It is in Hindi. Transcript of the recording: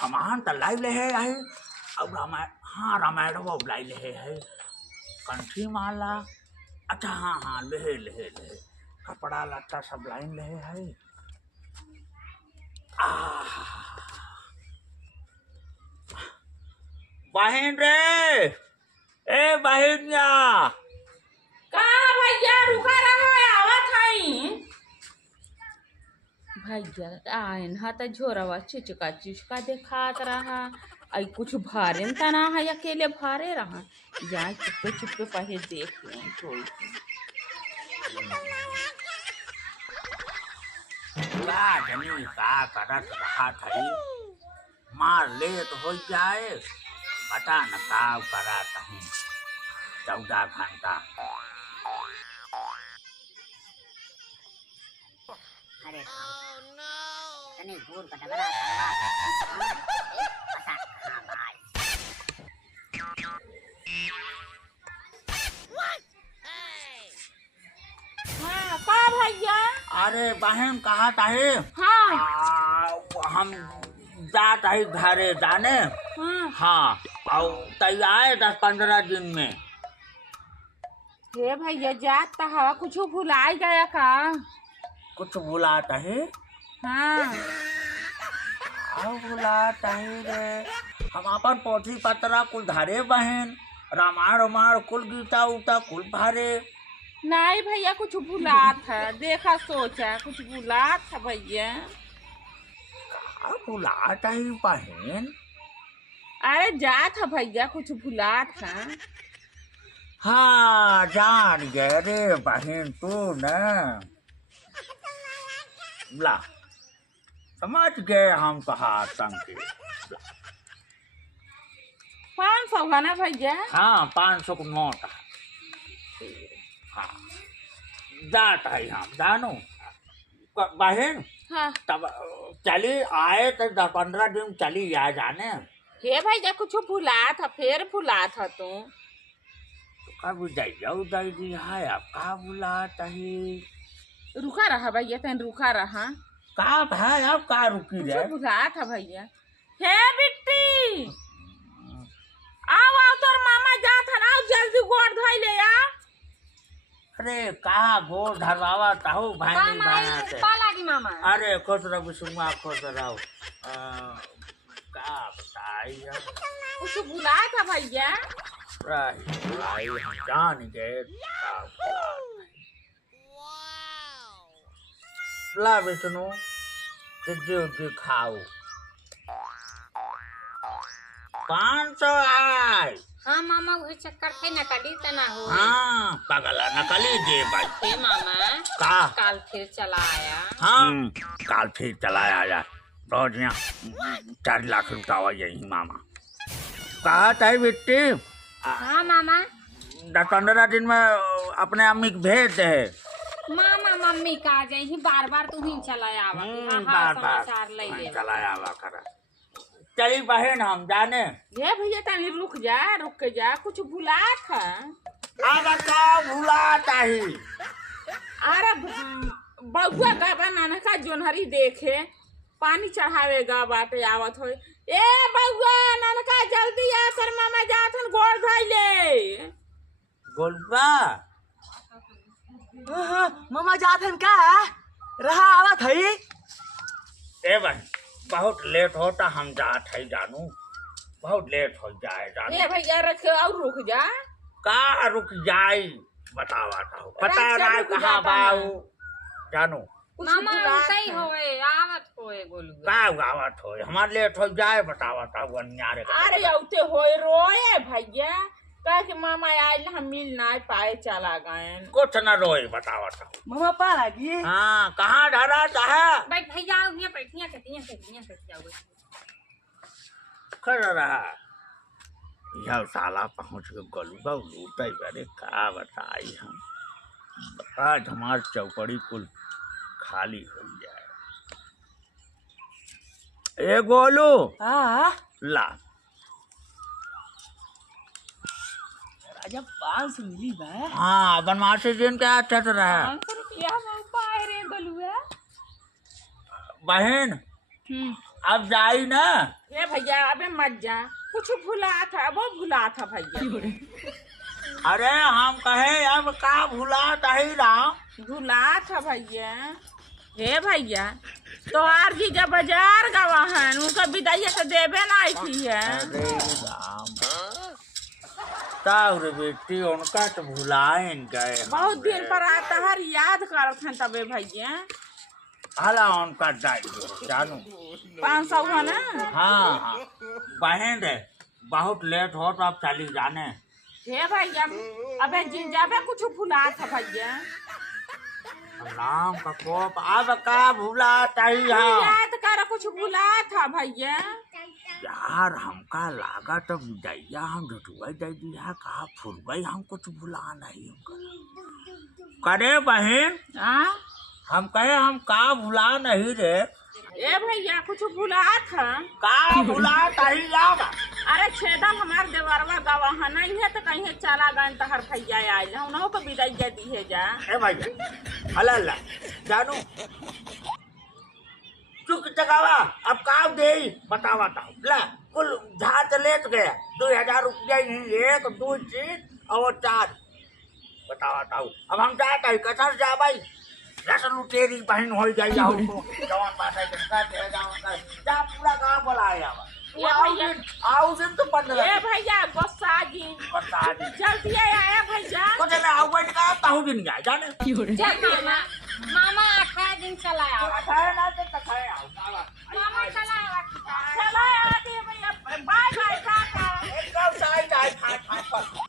सामान तो लाई ले है अब रामायण। हाँ रामायण वो लाई ले है कंठी माला। अच्छा हाँ हाँ ले कपड़ा लत्ता सब लाइन ले है। बहन रे ए बहन या कहाँ भैया रुका रहा है आवत हई भैया आयन हा त झोरवा चिचका देखात रहा। आई कुछ भारे न तना है अकेले भारे रहा जाए चुप्पे पहे देख ले का करत रहा थई मार ले तो हो जाए पता न का करा कहीं 14 घंटा। अरे तने दूर का डबरा पता कहाँ भाई। हाँ का भैया। अरे बहन कहा ताहे। हाँ हम जात है घरे जाने। हाँ और तैयार 10-15 दिन में। हे भैया जात तो हवा कुछ भुलाई गया का। कुछ भुलाता है। हाँ भुलाता है रे हम अपन पोथी पत्रा कुल धारे बहन रामायण कुल गीता उता कुल भारे। नहीं भैया कुछ भुलात है देखा सोचा कुछ भुलात है भैया। भुलाता है बहन। अरे जात है भैया कुछ भुलात है। हाँ जान गए रे बहन तू न ला समझ गए हम कहा तंग 500 है ना भैया। हाँ 500 का नोट है। हाँ जाता है हम जानो बहन। हाँ तब चली आए तो 10-15 दिन चली आ जाने। हे भैया कुछ भुलात है फिर भुलात है तू। कब जाइए दादी है आप का बुलाता है। रुका रहा भैया तन रुका रहा का भाई आप का रुकी रे। भुलात है भैया। हे बिट्टी आओ तोर मामा जात है ना जल्दी गोड़ धोई ले आ। अरे का गोड़ धरवावा ताहू भाई भाई से लागी मामा। अरे खुश रहो बिशुमा खुश रहो। का बताई कुछ भुलात है भैया। भाई हम जान गए ला विष्णु जो खाओ 500 आए। हाँ मामा वही चक्कर थे नकली तना हो। हाँ पगला नकली दे भाई। हे मामा का काल फिर चला आया। हाँ काल फिर चलाया जा बहुत 4 लाख रुपया यही मामा कहा था बेटी। हाँ मामा 10-15 दिन में अपने अम्मी को भेज दे। मामा मम्मी का जाही बार तू ही चला आवा। हाँ समाचार ले ले चलाया हुआ करा। चली बहन हम जाने। ये भैया तनी रुक के जा कुछ भुलात है। अब का भुलाता ही। अरे बउआ गाबा नाना का जोनहरी देखे पानी चढ़ावेगा बाटे आवत हो। ए बउआ नाना का जल्दी आ सर मामा जाथन गोड़ धोई ले। गोलबा मामा जाथन का रहा आवत हई। ए बहन बहुत लेट होता हम जात है जानू बहुत लेट हो जाए जानू। ए भैया रख और रुक जा। का रुक जाई बतावा था पता ना कहाँ बाऊ जानू। मामा सही होए आवत होए गोलू का गावत हो हमारे लेट हो जाए बतावा था अन्यारे। अरे औते होए रोए भैया कह के मामा आइल हम मिल ना पाए चला गए। कुछ न रोए बतावा था मामा पा लागी। हाँ कहाँ धरा है भाई भैया ये बैठिया कटिया कर रहा यह साला पहुँच के गलूबा लूटा अरे का बताई हम आज हमार चौकड़ी कुल खाली हो जाए। ए गोलू हाँ ला राजा 500 मिली बा। हाँ बनवासी दिन क्या चल रहा है 500 रुपया में पाए रे गलुआ। बहन अब जाई ना। ये भैया अबे मत जा, कुछ भुला था, वो भुला था भैया। अरे हम कहे अब का भुला तही राम। भुला था भैया। हे भैया तो आर जी जब बाजार गवा है उनका विदाई तो देवे ना आई थी है। अरे राम ताऊ रे बेटी उनका तो भुलाए गए। बहुत दिन पर आता हर याद करत हैं तबे भैया। हला उनका दाई जानू 500 है ना। हाँ हाँ बहन रे बहुत लेट हो तो अब चली जाने। हे भैया अबे जिन जाबे कुछ भुला था भैया। राम का कोप अब का भूला तही याद कर कुछ भुला था भैया। यार हमका लागा तो दैया हम झुठुआ दे दिया कहा फुरगई हम कुछ भुला नहीं करे बहन। हाँ हम कहे हम का भुला नहीं रे। ए भैया कुछ भुला था। का भुला तही जागा। अरे छेदल हमार देवरवा गवा नहीं है तो कहीं चला गए तो हर भैया आयल है उन्हों को विदाई दे दी है जा। ए भैया हला ला जानू चुक जगावा अब का दे बतावा था ला कुल झात लेट गया 2000 रुपया ही 1 2 3 और 4 बतावा था। अब हम जाता है कथर जा भाई रसन तेरी बहन हो जाई जाओ जवान पासा जनता दे जाओ जा पूरा गांव बुलाया आओ दिन तो 15। ए भैया गुस्सा जी बता दी जल्दी आया भैया। कुछ ना आओ बैठ का ताऊ दिन गया जाने चल मामा, मामा 8 दिन चला आवा। खाए ना तो खाए आओ मामा चला आवा। चलो आती भैया बाय बाय टाटा। एकदम साइड आई खा खा